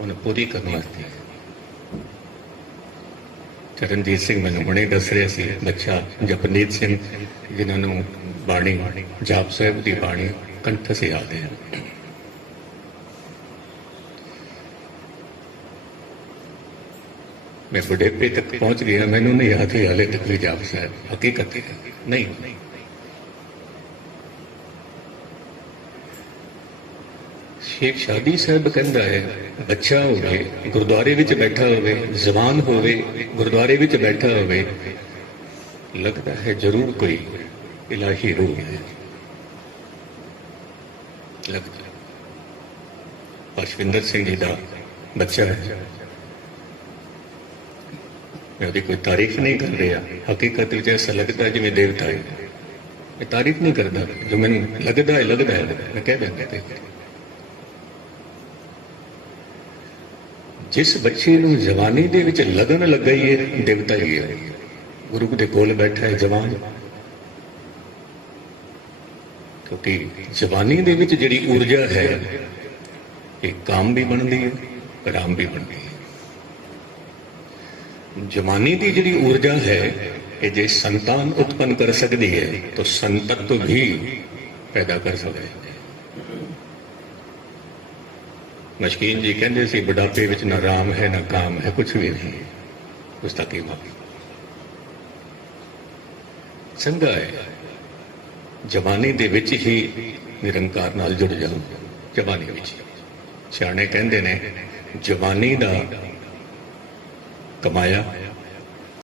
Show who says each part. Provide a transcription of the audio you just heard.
Speaker 1: ਉਹਨੂੰ ਪੂਰੀ ਕਰਨ ਵਾਸਤੇ ਚਰਨਜੀਤ ਸਿੰਘ ਮੈਨੂੰ ਹੁਣੇ ਦੱਸ ਰਿਹਾ ਸੀ ਬੱਚਾ ਜਪਨੀਤ ਸਿੰਘ, ਜਿਨ੍ਹਾਂ ਨੂੰ ਬਾਣੀ, ਜਾਪ ਸਾਹਿਬ ਦੀ ਬਾਣੀ ਕੰਠ ਸੇ ਆਦੇ ਹਨ ਮੈਂ ਬੁਢੇਪੇ ਤੱਕ ਪਹੁੰਚ ਗਿਆ, ਮੈਨੂੰ ਨਹੀਂ ਯਾਦ ਹਾਲੇ ਤੱਕ ਵੀ ਜਾਪ ਸਾਹਿਬ। ਹਕੀਕਤ ਹੈ। ਨਹੀਂ। ਸ਼ੇਖ ਸ਼ਾਦੀ ਸਾਹਿਬ ਕਹਿੰਦਾ ਹੈ ਬੱਚਾ ਹੋਵੇ, ਗੁਰਦੁਆਰੇ ਵਿੱਚ ਬੈਠਾ ਹੋਵੇ, ਜ਼ਬਾਨ ਹੋਵੇ, ਗੁਰਦੁਆਰੇ ਵਿੱਚ ਬੈਠਾ ਹੋਵੇ, ਲੱਗਦਾ ਹੈ ਜ਼ਰੂਰ ਕੋਈ ਇਲਾਹੀ ਰੂਹ ਹੈ। ਲੱਗਦਾ ਪਰਸ਼ਵਿੰਦਰ ਸਿੰਘ ਜੀ ਦਾ ਬੱਚਾ ਹੈ। ਮੈਂ ਉਹਦੀ ਕੋਈ ਤਾਰੀਫ ਨਹੀਂ ਕਰ ਰਿਹਾ। ਹਕੀਕਤ ਵਿੱਚ ਐਸਾ ਲੱਗਦਾ ਜਿਵੇਂ ਦੇਵਤਾ ਹੈ। ਮੈਂ ਤਾਰੀਫ ਨਹੀਂ ਕਰਦਾ। ਜੋ ਮੈਨੂੰ ਲੱਗਦਾ ਹੈ ਲੱਗਦਾ ਹੈ। ਮੈਂ ਕਹਿ ਦਿੰਦਾ ਤੇ ਜਿਸ ਬੱਚੇ ਨੂੰ ਜਵਾਨੀ ਦੇ ਵਿੱਚ ਲਗਨ ਲੱਗੀ ਹੈ, ਦੇਵਤਾ ਹੀ ਹੈ। ਗੁਰੂ ਦੇ ਕੋਲ ਬੈਠਾ ਹੈ ਜਵਾਨ। ਕਿਉਂਕਿ ਜਵਾਨੀ ਦੇ ਵਿੱਚ ਜਿਹੜੀ ਊਰਜਾ ਹੈ, ਇਹ ਕਾਮ ਵੀ ਬਣਦੀ ਹੈ ਰਾਮ ਵੀ ਬਣਦੀ ਹੈ। ਜਵਾਨੀ ਦੀ ਜਿਹੜੀ ਊਰਜਾ ਹੈ, ਇਹ ਜੇ ਸੰਤਾਨ ਉਤਪੰਨ ਕਰ ਸਕਦੀ ਹੈ, ਤਾਂ ਸੰਤत्व ਵੀ ਪੈਦਾ ਕਰ ਸਕਦੀ ਹੈ। ਮਸ਼ਕੀਨ ਜੀ ਕਹਿੰਦੇ ਸੀ, ਬੁਢਾਪੇ ਵਿੱਚ ਨਾ ਰਾਮ ਹੈ, ਨਾ ਕਾਮ ਹੈ ਕੁਝ ਵੀ ਨਹੀਂ ਉਸ ਦਾ ਕੀ ਮਤਲਬ? ਚੰਗਾ ਹੈ, ਜਵਾਨੀ ਦੇ ਵਿੱਚ ਹੀ ਨਿਰੰਕਾਰ ਨਾਲ ਜੁੜ ਜਾਓ, ਜਵਾਨੀ ਵਿੱਚ। ਸਿਆਣੇ ਕਹਿੰਦੇ ਨੇ, ਜਵਾਨੀ ਦਾ ਕਮਾਇਆ